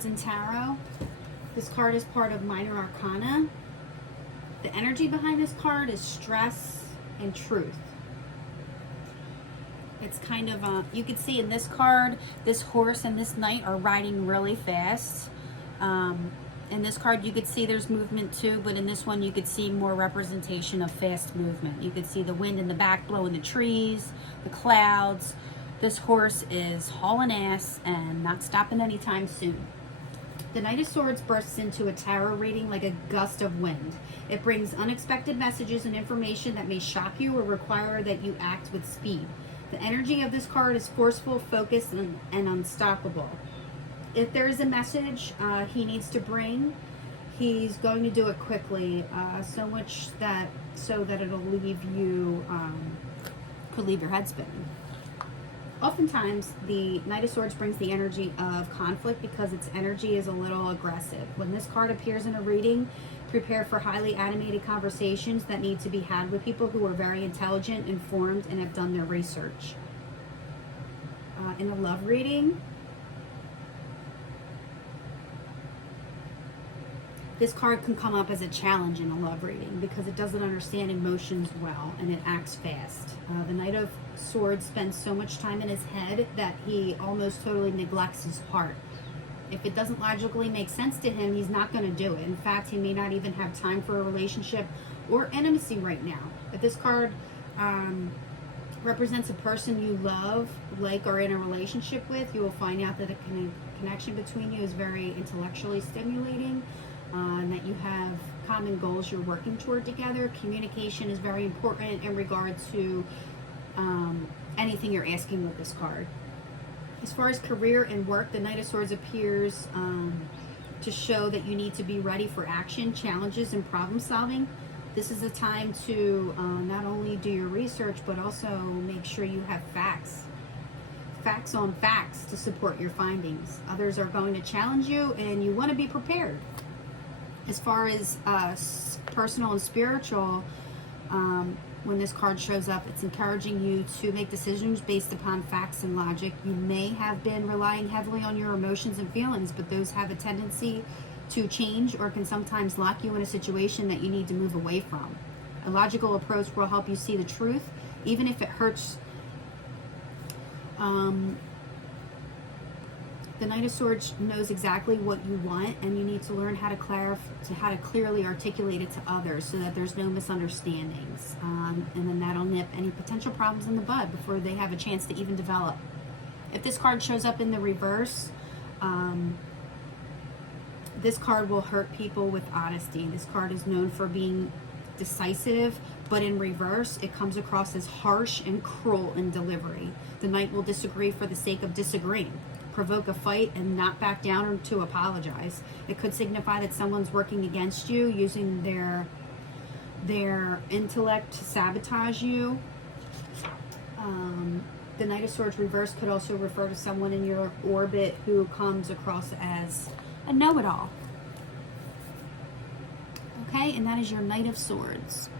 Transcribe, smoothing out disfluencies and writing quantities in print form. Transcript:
Swords in Tarot. This card is part of Minor Arcana. The energy behind this card is stress and truth. It's kind of, you can see in this card, this horse and this knight are riding really fast. In this card, you could see there's movement too, but in this one, you could see more representation of fast movement. You could see the wind in the back blowing the trees, the clouds. This horse is hauling ass and not stopping anytime soon. The Knight of Swords bursts into a tarot reading like a gust of wind. It brings unexpected messages and information that may shock you or require that you act with speed. The energy of this card is forceful, focused, and unstoppable. If there is a message he needs to bring, he's going to do it quickly, so that it'll leave you, could leave your head spinning. Oftentimes, the Knight of Swords brings the energy of conflict because its energy is a little aggressive. When this card appears in a reading, prepare for highly animated conversations that need to be had with people who are very intelligent, informed, and have done their research. In a love reading, this card can come up as a challenge in a love reading because it doesn't understand emotions well and it acts fast. The Knight of Swords spends so much time in his head that he almost totally neglects his heart. If it doesn't logically make sense to him, he's not going to do it. In fact, he may not even have time for a relationship or intimacy right now. If this card represents a person you love, like, or in a relationship with, you will find out that the connection between you is very intellectually stimulating. And that you have common goals you're working toward together. Communication is very important in regard to anything you're asking with this card. As far as career and work, the Knight of Swords appears to show that you need to be ready for action, challenges, and problem solving. This is a time to not only do your research, but also make sure you have facts on facts to support your findings. Others are going to challenge you, and you want to be prepared. As far as personal and spiritual, when this card shows up, it's encouraging you to make decisions based upon facts and logic. You may have been relying heavily on your emotions and feelings, but those have a tendency to change or can sometimes lock you in a situation that you need to move away from. A logical approach will help you see the truth, even if it hurts. The Knight of Swords knows exactly what you want, and you need to learn how to clearly articulate it to others so that there's no misunderstandings. And then that'll nip any potential problems in the bud before they have a chance to even develop. If this card shows up in the reverse, this card will hurt people with honesty. This card is known for being decisive, but in reverse, it comes across as harsh and cruel in delivery. The Knight will disagree for the sake of disagreeing, provoke a fight, and not back down or to apologize. It could signify that someone's working against you, using their intellect to sabotage you. The Knight of Swords reverse could also refer to someone in your orbit who comes across as a know-it-all. Okay, and that is your Knight of Swords.